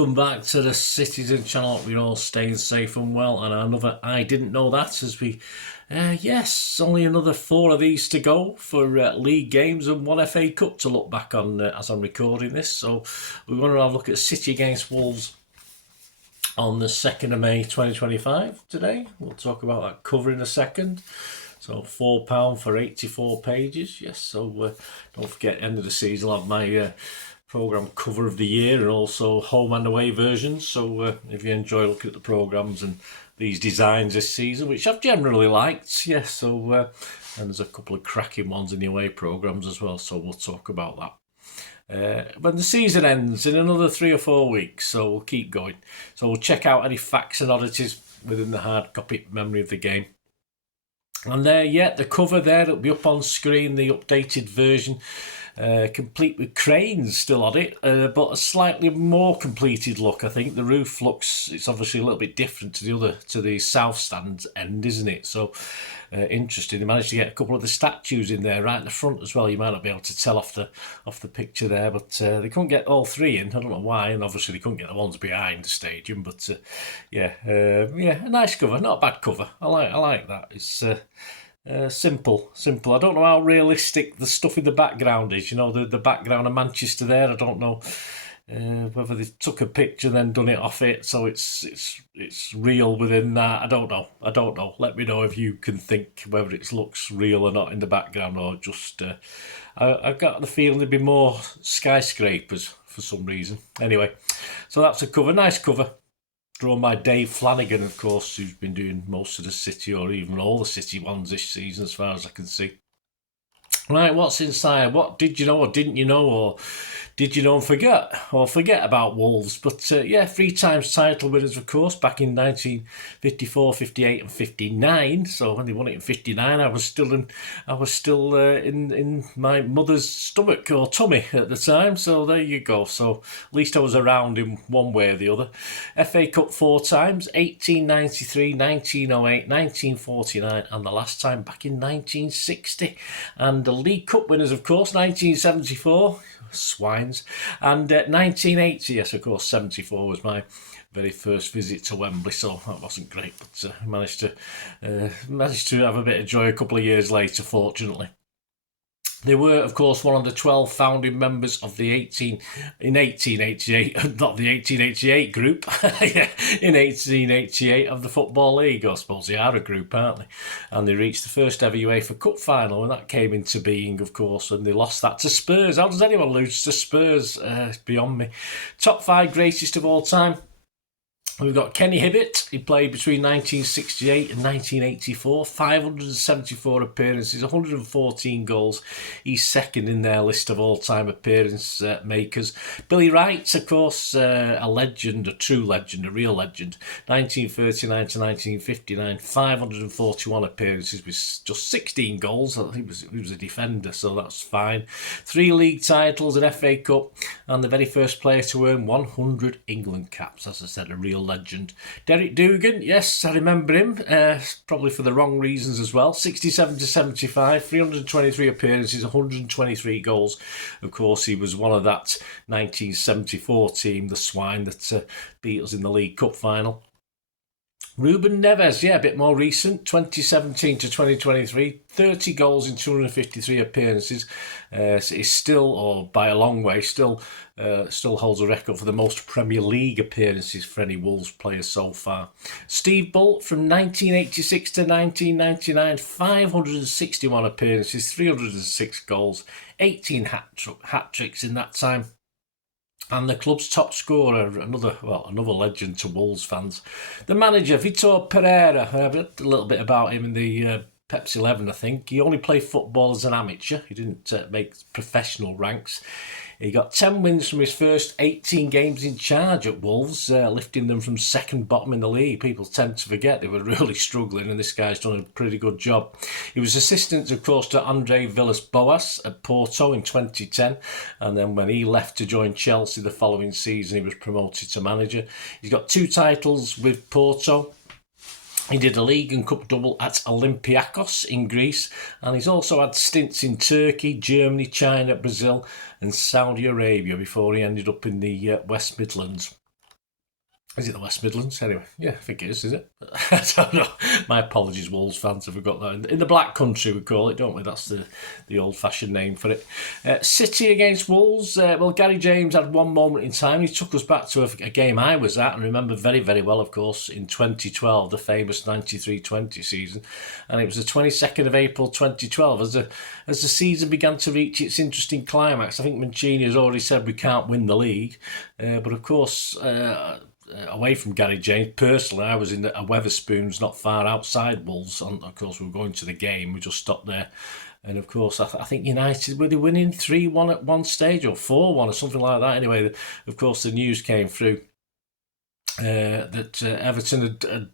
welcome back to the Citizen channel. Hope you're all staying safe and well. And another I Didn't Know That as we, yes, only another 4 of these to go for league games and 1 FA Cup to look back on as I'm recording this. So we want to have a look at City against Wolves on the 2nd of May 2025 today. We'll talk about that cover in a second. So £4 for 84 pages. Yes, so don't forget, end of the season I'll have my programme cover of the year and also home and away versions. So if you enjoy looking at the programmes and these designs this season, which I've generally liked, yes, so and there's a couple of cracking ones in the away programmes as well, so we'll talk about that. When the season ends in another 3 or 4 weeks, so we'll keep going. So we'll check out any facts and oddities within the hard copy memory of the game. And there, yeah, the cover there, it'll be up on screen, the updated version, complete with cranes still on it, but a slightly more completed look. I think the roof looks, it's obviously a little bit different to the south stand end, isn't it? So interesting. They managed to get a couple of the statues in there right in the front as well. You might not be able to tell off the picture there, but they couldn't get all 3 in. I don't know why, and obviously they couldn't get the ones behind the stadium. But yeah, a nice cover, not a bad cover. I like that. It's simple. I don't know how realistic the stuff in the background is. You know, the background of Manchester there. I don't know whether they took a picture and then done it off it, so it's real within that. I don't know. Let me know if you can think whether it looks real or not in the background, or just I got the feeling there'd be more skyscrapers for some reason. Anyway, so that's a cover, nice cover. Drawn by Dave Flanagan, of course, who's been doing most of the City, or even all the City ones this season, as far as I can see. Right, what's inside? What did you know or didn't you know, or did you know and forget about Wolves? But yeah, 3 times title winners, of course, back in 1954, 58 and 59. So when they won it in 59, I was still in my mother's stomach or tummy at the time. So there you go. So at least I was around in one way or the other. FA Cup 4 times, 1893, 1908, 1949, and the last time back in 1960. And the League Cup winners, of course, 1974, swines, and 1980, yes, of course, 74 was my very first visit to Wembley, so that wasn't great, but managed to have a bit of joy a couple of years later, fortunately. They were, of course, one of the 12 founding members of the 1888, not the 1888 group, yeah, in 1888 of the Football League. I suppose they are a group, aren't they? And they reached the first ever UEFA Cup final, and that came into being, of course, and they lost that to Spurs. How does anyone lose to Spurs? It's beyond me. Top 5 greatest of all time. We've got Kenny Hibbett. He played between 1968 and 1984, 574 appearances, 114 goals. He's second in their list of all-time appearance makers. Billy Wright, of course, a legend, a true legend, a real legend. 1939 to 1959, 541 appearances with just 16 goals. I think he was a defender, so that's fine. 3 league titles, an FA Cup, and the very first player to earn 100 England caps. As I said, a real legend. Derek Dougan, yes, I remember him, probably for the wrong reasons as well. 67 to 75, 323 appearances, 123 goals. Of course, he was one of that 1974 team, the Swine, that beat us in the League Cup final. Ruben Neves, yeah, a bit more recent, 2017 to 2023, 30 goals in 253 appearances. Is still, or by a long way, still holds a record for the most Premier League appearances for any Wolves player so far. Steve Bolt from 1986 to 1999, 561 appearances, 306 goals, 18 hat-tricks in that time. And the club's top scorer, another legend to Wolves fans. The manager, Vitor Pereira. I heard a little bit about him in the Pepsi 11, I think. He only played football as an amateur. He didn't make professional ranks. He got 10 wins from his first 18 games in charge at Wolves, lifting them from second bottom in the league. People tend to forget they were really struggling, and this guy's done a pretty good job. He was assistant, of course, to Andre Villas-Boas at Porto in 2010, and then when he left to join Chelsea the following season, he was promoted to manager. He's got 2 titles with Porto. He did a league and cup double at Olympiacos in Greece, and he's also had stints in Turkey, Germany, China, Brazil and Saudi Arabia before he ended up in the West Midlands. Is it the West Midlands? Anyway, yeah, I think it is it? I don't know. My apologies, Wolves fans, if we got that. In the Black Country, we call it, don't we? That's the old-fashioned name for it. City against Wolves. Well, Gary James had one moment in time. He took us back to a game I was at and remember very, very well, of course, in 2012, the famous 93-20 season. And it was the 22nd of April 2012. As the season began to reach its interesting climax, I think Mancini has already said we can't win the league. But, of course... away from Gary James, personally, I was in a Wetherspoons not far outside Wolves. And of course, we were going to the game. We just stopped there. And of course, I think United, were they winning 3-1 at one stage or 4-1 or something like that? Anyway, of course, the news came through that Everton had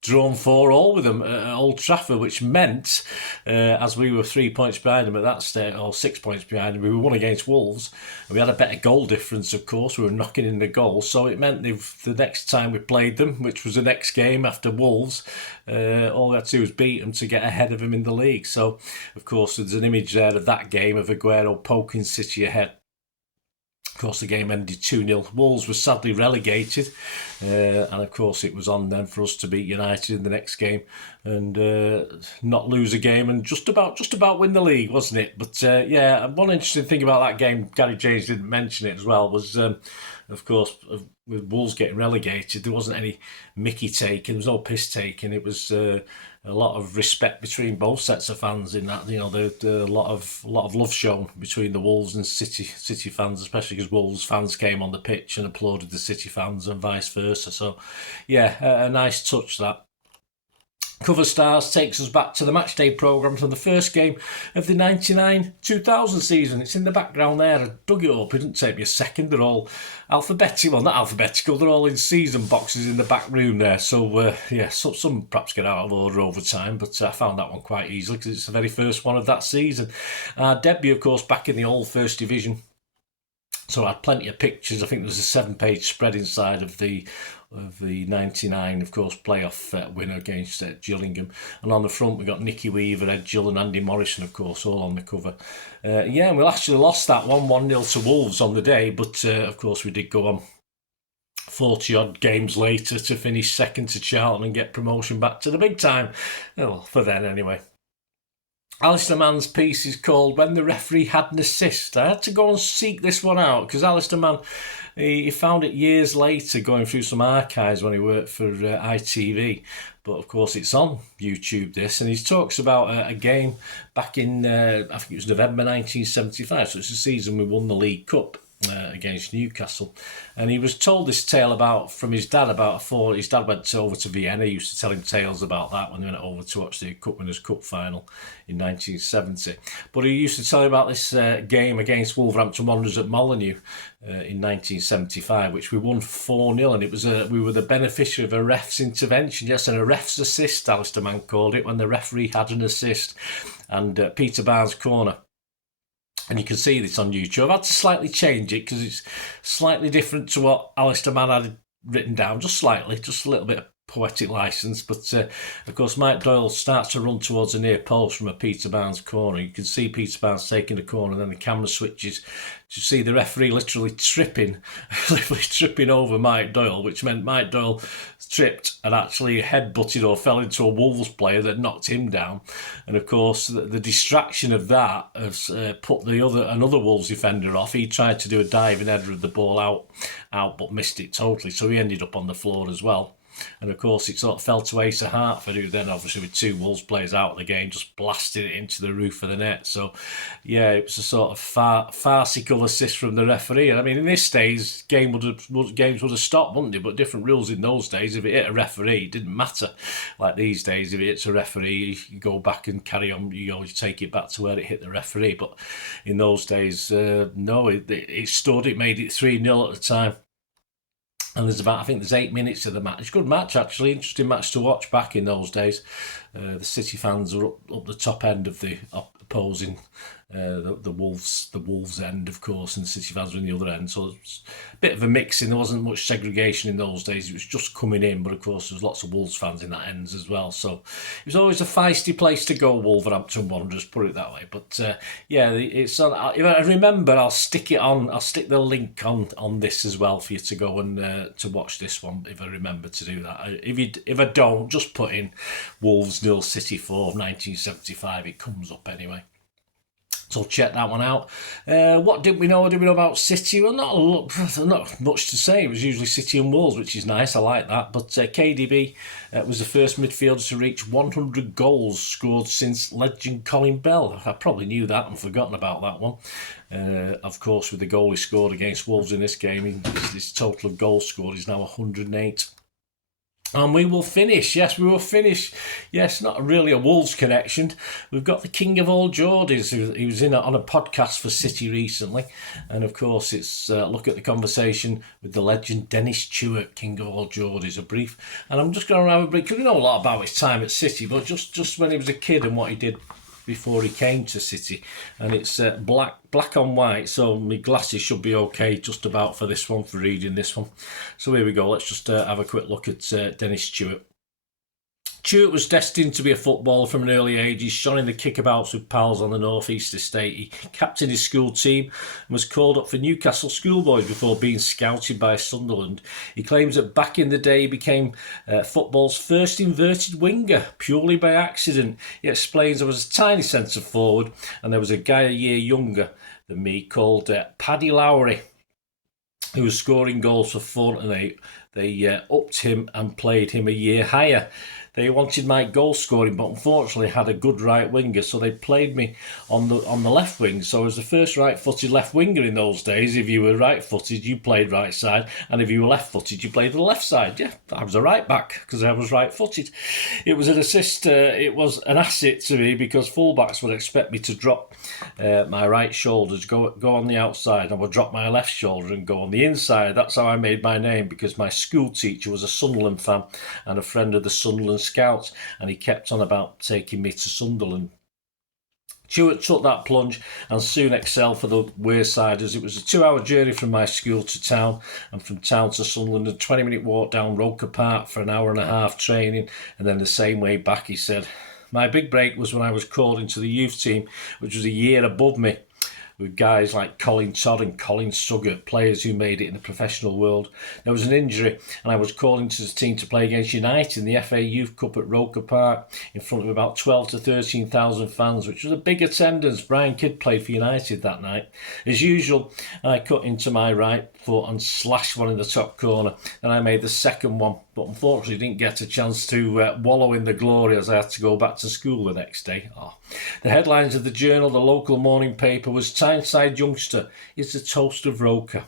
drawn 4-4 with them at Old Trafford, which meant, as we were 3 points behind them at that stage, or 6 points behind them, we won against Wolves. And we had a better goal difference, of course. We were knocking in the goals. So it meant the next time we played them, which was the next game after Wolves, all we had to do was beat them to get ahead of them in the league. So, of course, there's an image there of that game of Aguero poking City ahead. Of course, the game ended 2-0. Wolves were sadly relegated, and of course it was on then for us to beat United in the next game and not lose a game and just about win the league, wasn't it? But yeah, one interesting thing about that game, Gary James didn't mention it as well, was of course with Wolves getting relegated, there wasn't any Mickey taken, there was no piss taken. It was a lot of respect between both sets of fans in that, you know, a lot of love shown between the Wolves and City fans, especially because Wolves fans came on the pitch and applauded the City fans and vice versa. So, yeah, a nice touch that. Cover Stars takes us back to the matchday programme from the first game of the 99-2000 season. It's in the background there. I dug it up. It didn't take me a second. They're all alphabetical. Well, not alphabetical. They're all in season boxes in the back room there. So, yeah, some perhaps get out of order over time, but I found that one quite easily because it's the very first one of that season. Our debut, of course, back in the old First Division. So I had plenty of pictures. I think there's a 7-page spread inside of the 99, of course, playoff winner against Gillingham. And on the front, we got Nicky Weaver, Ed Gill and Andy Morrison, of course, all on the cover. Yeah, and we actually lost that 1-0 to Wolves on the day, but of course we did go on 40-odd games later to finish second to Charlton and get promotion back to the big time. Well, for then anyway. Alistair Mann's piece is called When the Referee Had an Assist. I had to go and seek this one out because Alistair Mann, he found it years later going through some archives when he worked for ITV. But of course it's on YouTube, this, and he talks about a game back in, I think it was November 1975, so it's the season we won the League Cup. Against Newcastle, and he was told this tale from his dad his dad went over to Vienna. He used to tell him tales about that when they went over to watch the Cup Winners' Cup final in 1970. But he used to tell him about this game against Wolverhampton Wanderers at Molineux in 1975, which we won 4-0, and it was we were the beneficiary of a ref's intervention. Yes, and a ref's assist, Alistair Mann called it, when the referee had an assist, and Peter Barnes' corner. And you can see this on YouTube. I've had to slightly change it because it's slightly different to what Alistair Mann had written down, just slightly, just a little bit of poetic license. But of course, Mike Doyle starts to run towards a near post from a Peter Barnes corner. You can see Peter Barnes taking the corner, and then the camera switches to see the referee literally tripping over Mike Doyle, which meant Mike Doyle tripped and actually headbutted or fell into a Wolves player that knocked him down. And of course, the distraction of that has put another Wolves defender off. He tried to do a diving header of the ball out, but missed it totally. So he ended up on the floor as well. And of course, it sort of fell to Asa Hartford, who then obviously with 2 Wolves players out of the game just blasted it into the roof of the net. So, yeah, it was a sort of farcical assist from the referee. And I mean, in this days, games would have stopped, wouldn't they? But different rules in those days. If it hit a referee, it didn't matter. Like these days, if it hits a referee, you go back and carry on. You always take it back to where it hit the referee. But in those days, no, it stood. It made it 3-0 at the time. And there's 8 minutes of the match. It's a good match, actually. Interesting match to watch back in those days. the City fans were up the top end of the opposing. The Wolves end, of course, and the City fans were in the other end. So it's a bit of a mixing. There wasn't much segregation in those days. It was just coming in, but of course there was lots of Wolves fans in that ends as well. So it was always a feisty place to go, Wolverhampton Wanderers, put it that way. But yeah, it's on. If I remember, I'll stick it on. I'll stick the link on this as well for you to go and to watch this one if I remember to do that. If I don't, just put in Wolves 0 City 4 of 1975. It comes up anyway. So check that one out. What did we know? What did we know about City? Well, not much to say. It was usually City and Wolves, which is nice. I like that. But KDB was the first midfielder to reach 100 goals scored since legend Colin Bell. I probably knew that and forgotten about that one. Of course, with the goal he scored against Wolves in this game, his total of goals scored is now 108. And we will finish. Yes, we will finish. Yes, not really a Wolves connection. We've got the king of all Geordies. He was on a podcast for City recently. And of course, it's look at the conversation with the legend Dennis Tueart, king of all Geordies, a brief. And I'm just going to have a brief, because we know a lot about his time at City, but just when he was a kid and what he did before he came to City. And it's black on white, so my glasses should be okay just about for this one, for reading this one. So here we go. Let's just have a quick look at Dennis Tueart. Tueart was destined to be a footballer from an early age. He shone in the kickabouts with pals on the North East estate. He captained his school team and was called up for Newcastle schoolboys before being scouted by Sunderland. He claims that back in the day he became football's first inverted winger, purely by accident. He explains there was a tiny centre forward and there was a guy a year younger than me called Paddy Lowry, who was scoring goals for fun, and they upped him and played him a year higher. They wanted my goal scoring, but unfortunately had a good right winger, so they played me on the left wing. So I was the first right-footed left winger in those days. If you were right-footed, you played right side, and if you were left-footed, you played the left side. Yeah, I was a right back because I was right-footed. It was an assist. It was an asset to me because fullbacks would expect me to drop my right shoulders, go on the outside. I would drop my left shoulder and go on the inside. That's how I made my name, because my school teacher was a Sunderland fan and a friend of the Sunderland Scouts, and he kept on about taking me to Sunderland. Tueart took that plunge and soon excelled for the Wearsiders. It was a 2-hour journey from my school to town, and from town to Sunderland, a 20-minute walk down Roker Park for an hour and a half training, and then the same way back, he said. My big break was when I was called into the youth team, which was a year above me, with guys like Colin Todd and Colin Suggett, players who made it in the professional world. There was an injury and I was called into the team to play against United in the FA Youth Cup at Roker Park in front of about 12 to 13,000 fans, which was a big attendance. Brian Kidd played for United that night. As usual, I cut into my right foot and slashed one in the top corner. Then I made the second one, but unfortunately didn't get a chance to wallow in the glory as I had to go back to school the next day. The headlines of the Journal, the local morning paper, was Tyneside youngster is the toast of Roker.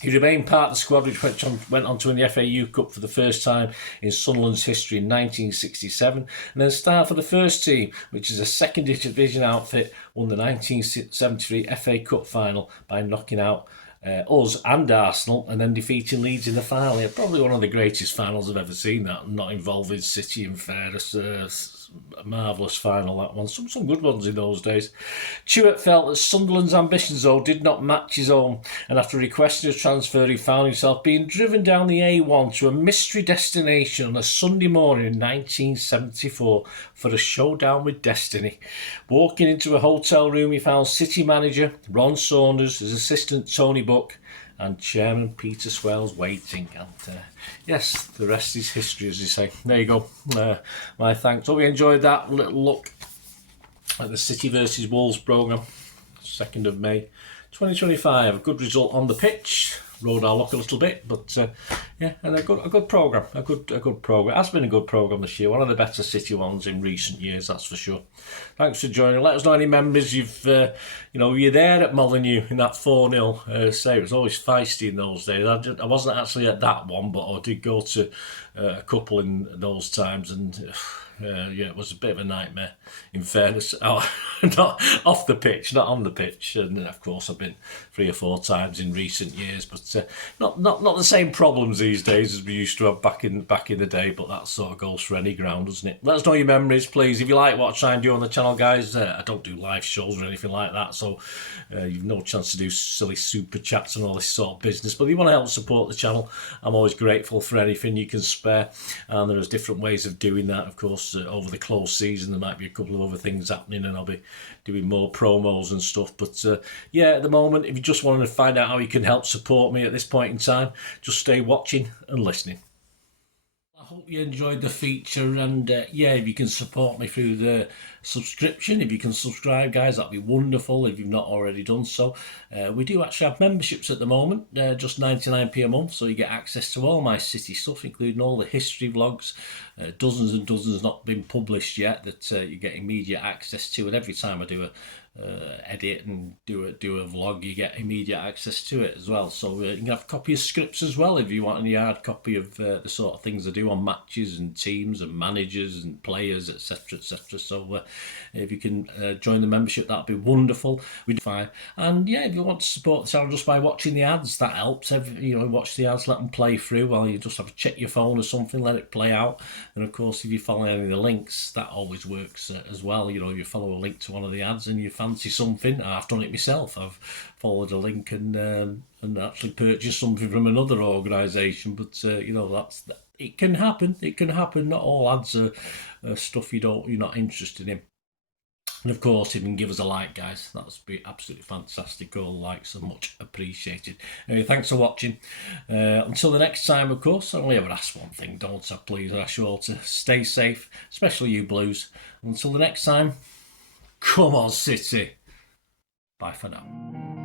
He remained part of the squad which went on to win the FA Youth Cup for the first time in Sunderland's history in 1967, and then started for the first team, which is a second division outfit, won the 1973 FA Cup final by knocking out us and Arsenal, and then defeating Leeds in the final. Yeah, probably one of the greatest finals I've ever seen, that, not involving City and fairness. A marvellous final, that one. Some good ones in those days. Tueart felt that Sunderland's ambitions, though, did not match his own, and after requesting a transfer, he found himself being driven down the A1 to a mystery destination on a Sunday morning in 1974 for a showdown with destiny. Walking into a hotel room, he found City manager Ron Saunders, his assistant Tony Buck, and Chairman Peter Swales waiting. And yes, the rest is history, as they say. There you go. My thanks. Hope you enjoyed that little look at the City versus Wolves programme. 2nd of May 2025. A good result on the pitch. Rode our luck a little bit, but yeah, and a good programme. A good programme. It has been a good programme this year. One of the better City ones in recent years, that's for sure. Thanks for joining. Let us know any members you're there at Molyneux in that 4-0. Say it was always feisty in those days. I wasn't actually at that one, but I did go to a couple in those times, and yeah, it was a bit of a nightmare, in fairness. Not off the pitch, not on the pitch. And of course, I've been 3 or 4 times in recent years, but not the same problems these days as we used to have back in the day, but that sort of goes for any ground, doesn't it? Let us know your memories, please. If you like what I try and do on the channel, guys, I don't do live shows or anything like that, so you've no chance to do silly super chats and all this sort of business. But if you want to help support the channel, I'm always grateful for anything you can spare, and there's different ways of doing that. Of course, over the close season, there might be a couple of other things happening, and I'll be doing more promos and stuff. But yeah, at the moment, if you just wanted to find out how you can help support me at this point in time, just stay watching and listening. I hope you enjoyed the feature, and yeah, if you can support me through the subscription, if you can subscribe, guys, that'd be wonderful if you've not already done so. We do actually have memberships at the moment, just 99p a month, so you get access to all my City stuff, including all the history vlogs, dozens and dozens not been published yet that you get immediate access to, and every time I do a edit and do a vlog, you get immediate access to it as well. So you can have a copy of scripts as well if you want any hard copy of the sort of things I do on matches and teams and managers and players, etc, etc. So if you can join the membership, that'd be wonderful. We'd be fine. And yeah, if you want to support the channel just by watching the ads, that helps. Watch the ads, let them play through while you just have to check your phone or something, let it play out. And of course, if you follow any of the links, that always works as well. If you follow a link to one of the ads and you fancy something, I've done it myself. I've followed a link and actually purchased something from another organisation. But it can happen. It can happen. Not all ads are stuff you're not interested in. And of course, if you can give us a like, guys, that would be absolutely fantastic. All likes are much appreciated. Anyway, thanks for watching. Until the next time, of course, I only ever ask one thing, don't I? Please, I ask you all to stay safe, especially you Blues. Until the next time, come on, City. Bye for now.